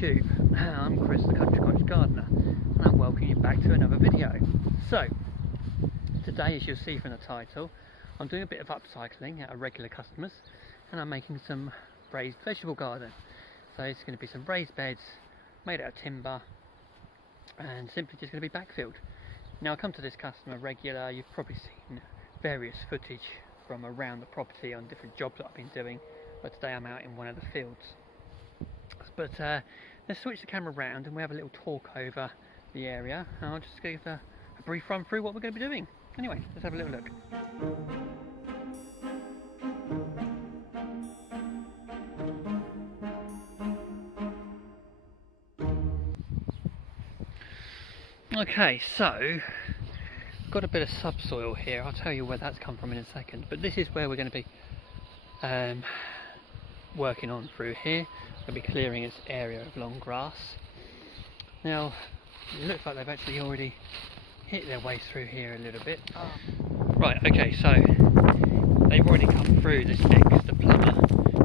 YouTube. I'm Chris, the Country Cottage Gardener, and I'm welcoming you back to another video. So, today, as you'll see from the title, I'm doing a bit of upcycling at regular customers, and I'm making some raised vegetable garden. So it's going to be some raised beds made out of timber, and simply just going to be backfilled. Now, I come to this customer regular. You've probably seen various footage from around the property on different jobs that I've been doing, but today I'm out in one of the fields. But let's switch the camera around and we have a little talk over the area, and I'll just give a brief run through what we're going to be doing. Anyway, let's have a little look. Okay, so got a bit of subsoil here. I'll tell you where that's come from in a second, but this is where we're going to be working on through here. We'll be clearing this area of long grass. Now, it looks like they've actually already hit their way through here a little bit. Right, okay, so they've already come through. This X, the plumber,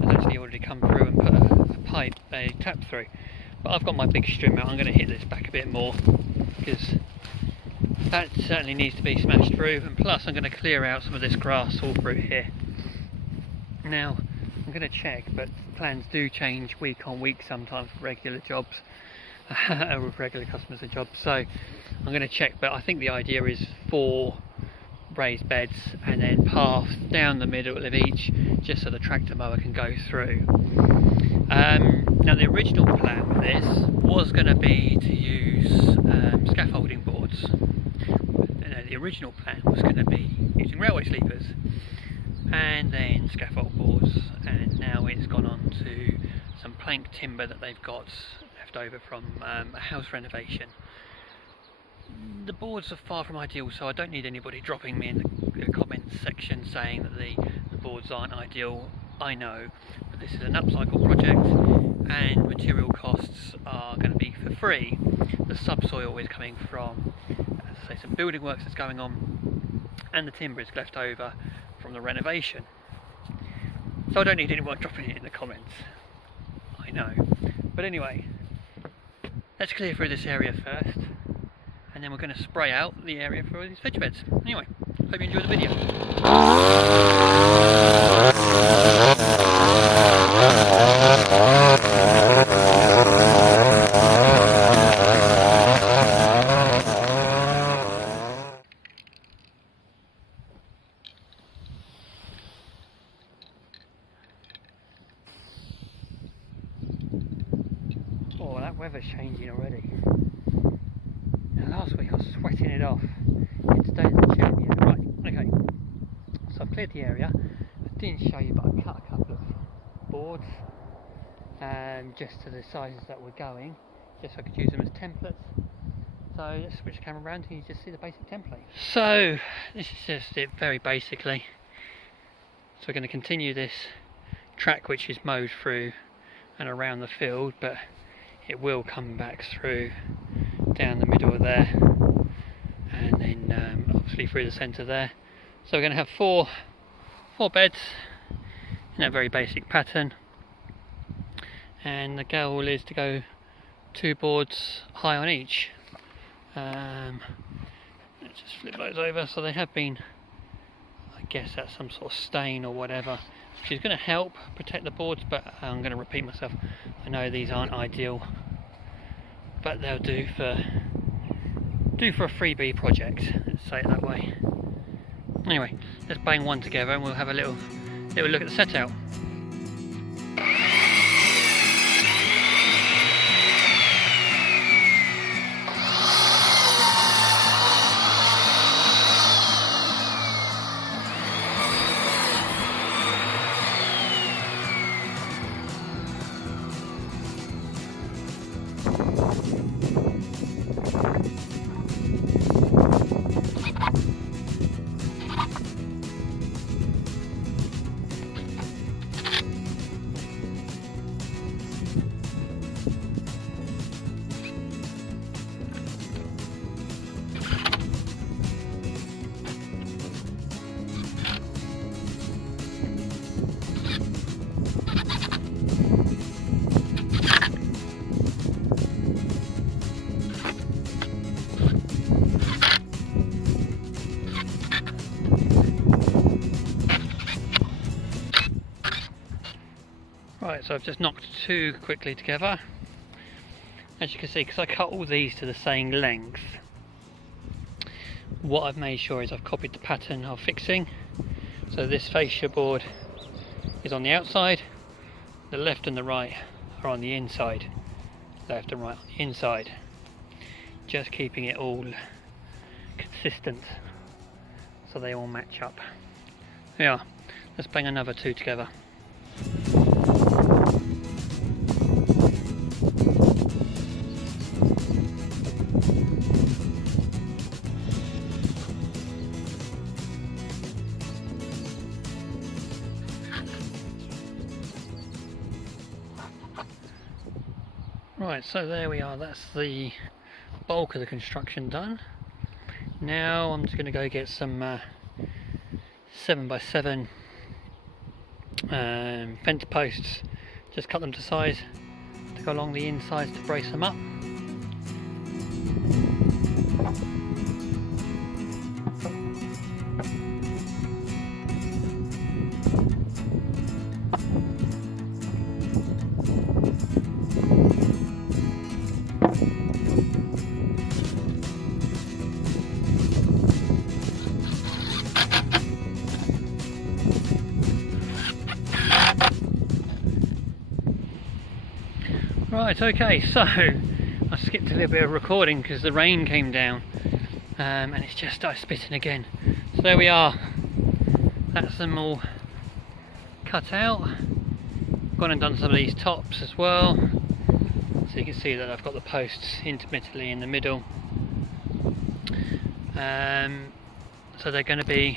has actually already come through and put a tap through. But I've got my big strim out. I'm going to hit this back a bit more because that certainly needs to be smashed through, and plus I'm going to clear out some of this grass all through here. Now, I'm going to check, but plans do change week on week sometimes for regular jobs, with regular customers and jobs, so I'm going to check, but I think the idea is 4 raised beds and then paths down the middle of each, just so the tractor mower can go through. Now, the original plan with this was going to be to use scaffolding boards. The original plan was going to be using railway sleepers and then scaffold boards, and now it's gone on to some plank timber that they've got left over from a house renovation. The boards are far from ideal, so I don't need anybody dropping me in the comments section saying that the boards aren't ideal. I know, but this is an upcycle project and material costs are going to be for free. The subsoil is coming from, as I say, some building works that's going on, and the timber is left over from the renovation. So I don't need anyone dropping it in the comments. I know. But anyway, let's clear through this area first, and then we're going to spray out the area for all these veg beds. Anyway, hope you enjoy the video. Oh, that weather's changing already. Now, last week I was sweating it off. Today's the champion. Right, okay. So I've cleared the area. I didn't show you, but I cut a couple of boards just to the sizes that we're going, just so I could use them as templates. So let's switch the camera around and you just see the basic template. So this is just it very basically. So we're going to continue this track which is mowed through and around the field, but it will come back through down the middle of there, and then obviously through the centre there. So we're going to have four beds in that very basic pattern, and the goal is to go 2 boards high on each. Let's just flip those over. So they have been, I guess that's some sort of stain or whatever, which is going to help protect the boards, but I'm going to repeat myself. I know these aren't ideal, but they'll do for a freebie project, let's say it that way. Anyway, let's bang one together and we'll have a little look at the set out. Right, so I've just knocked two quickly together. As you can see, because I cut all these to the same length, what I've made sure is I've copied the pattern of fixing. So this fascia board is on the outside, the left and the right are on the inside. Left and right on the inside. Just keeping it all consistent so they all match up. Yeah, let's bang another two together. Right, so there we are, that's the bulk of the construction done. Now I'm just going to go get some 7x7 fence posts, just cut them to size to go along the insides to brace them up. Right, okay, so I skipped a little bit of recording because the rain came down and it's just started spitting again. So there we are, that's them all cut out. Gone and done some of these tops as well, so you can see that I've got the posts intermittently in the middle. So they're going to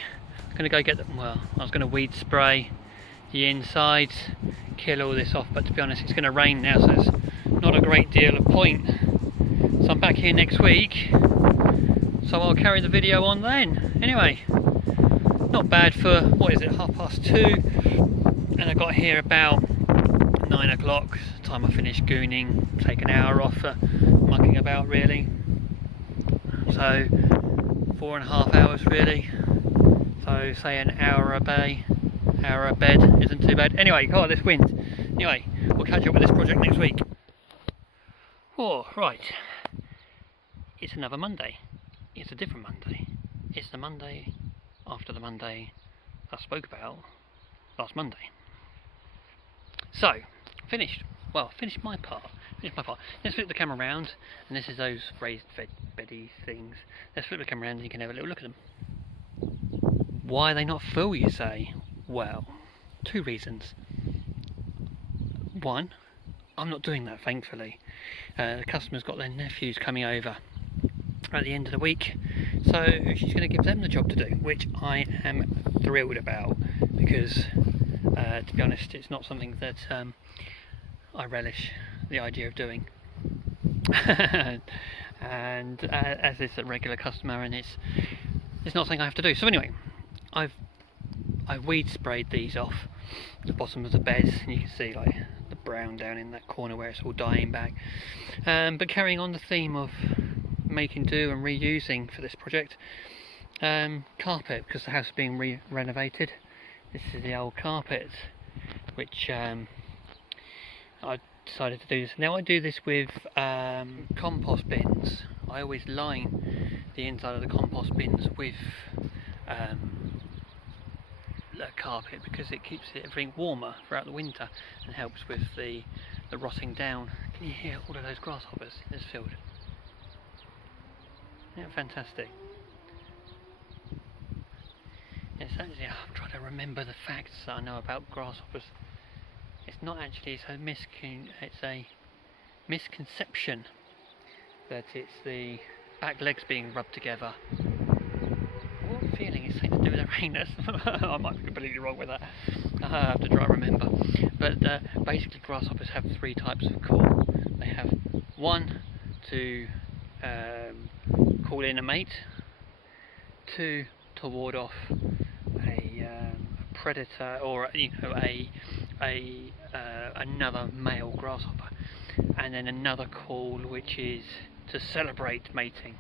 go get them. Well, I was going to weed spray the insides, kill all this off, but to be honest it's going to rain now, so it's not a great deal of point. So I'm back here next week, so I'll carry the video on then. Anyway, not bad for, what is it, 2:30, and I got here about 9 o'clock, time I finished gooning, take an hour off for mucking about really. So 4.5 hours really, so say an hour a day. Hour a bed isn't too bad. Anyway, oh, this wind. Anyway, we'll catch up with this project next week. Oh, right. It's another Monday. It's a different Monday. It's the Monday after the Monday I spoke about last Monday. So, finished. Well, finished my part. Let's flip the camera around, and this is those raised beddy things. Let's flip the camera around and you can have a little look at them. Why are they not full, you say? Well, two reasons. One, I'm not doing that, thankfully. The customer's got their nephews coming over at the end of the week, so she's going to give them the job to do, which I am thrilled about, because to be honest, it's not something that I relish the idea of doing. And as it's a regular customer, and it's not something I have to do. So anyway, I weed sprayed these off the bottom of the beds, and you can see like the brown down in that corner where it's all dying back. But carrying on the theme of making do and reusing for this project, carpet, because the house is being renovated. This is the old carpet, which I decided to do this. Now I do this with compost bins. I always line the inside of the compost bins with carpet, because it keeps everything warmer throughout the winter and helps with the rotting down. Can you hear all of those grasshoppers in this field? Yeah, fantastic. It's actually, I'm trying to remember the facts that I know about grasshoppers. It's not actually, it's a misconception that it's the back legs being rubbed together. What feeling it's something to do with the rain? I might be completely wrong with that. I have to try and remember. But basically grasshoppers have three types of call. They have one to call in a mate, two to ward off a predator, or another male grasshopper, and then another call which is to celebrate mating.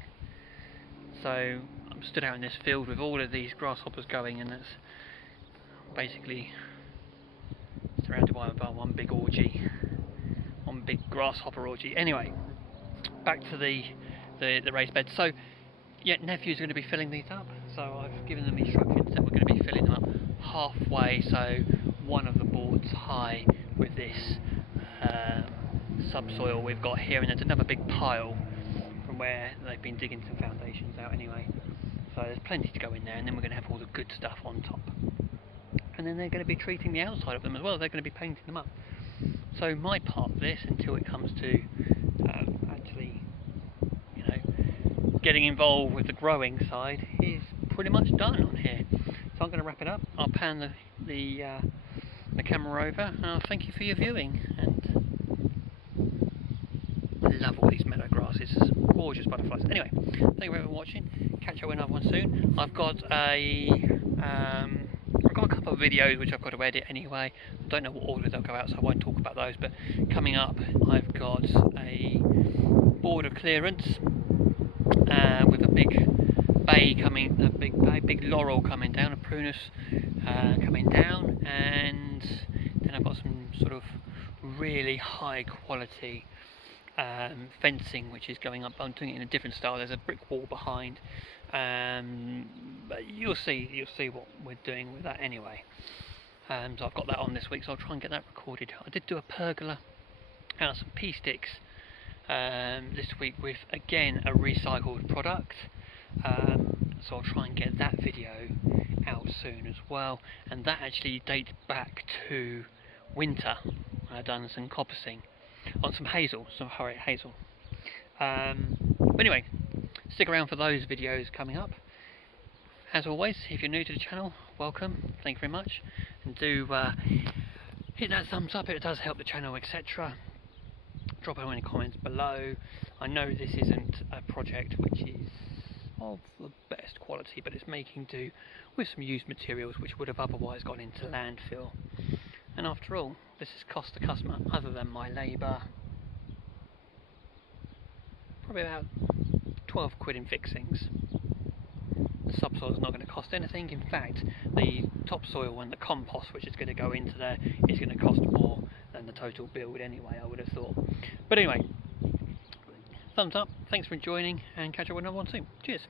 So I'm stood out in this field with all of these grasshoppers going, and that's basically surrounded by one big grasshopper orgy. Anyway, back to the raised beds. So yeah, nephew's going to be filling these up, so I've given them instructions that we're going to be filling them up halfway, so one of the boards high with this subsoil we've got here, and there's another big pile from where they've been digging some foundations out anyway, so there's plenty to go in there, and then we're going to have all the good stuff on top, and then they're going to be treating the outside of them as well. They're going to be painting them up. So my part of this, until it comes to actually, you know, getting involved with the growing side, is pretty much done on here. So I'm going to wrap it up. I'll pan the camera over, and I'll thank you for your viewing. And I love all these meadow grasses, gorgeous butterflies. Anyway, thank you very much for watching. Catch up with another one soon. I've got a couple of videos which I've got to edit anyway. I don't know what order they'll go out, so I won't talk about those. But coming up, I've got a border clearance with a big bay coming, a big laurel coming down, a prunus coming down, and then I've got some sort of really high quality fencing which is going up. I'm doing it in a different style. There's a brick wall behind, but you'll see what we're doing with that anyway. So I've got that on this week, so I'll try and get that recorded. I did do a pergola and some pea sticks this week with, again, a recycled product, so I'll try and get that video out soon as well, and that actually dates back to winter. I've done some coppicing on some hazel, some Horret hazel. But anyway, stick around for those videos coming up. As always, if you're new to the channel, welcome, thank you very much, and do hit that thumbs up, it does help the channel, etc. Drop any comments below. I know this isn't a project which is of the best quality, but it's making do with some used materials which would have otherwise gone into landfill. And after all, this has cost the customer, other than my labour, probably about 12 quid in fixings. The subsoil is not going to cost anything. In fact, the topsoil and the compost which is going to go into there is going to cost more than the total build anyway, I would have thought. But anyway, thumbs up, thanks for joining, and catch up with another one soon. Cheers.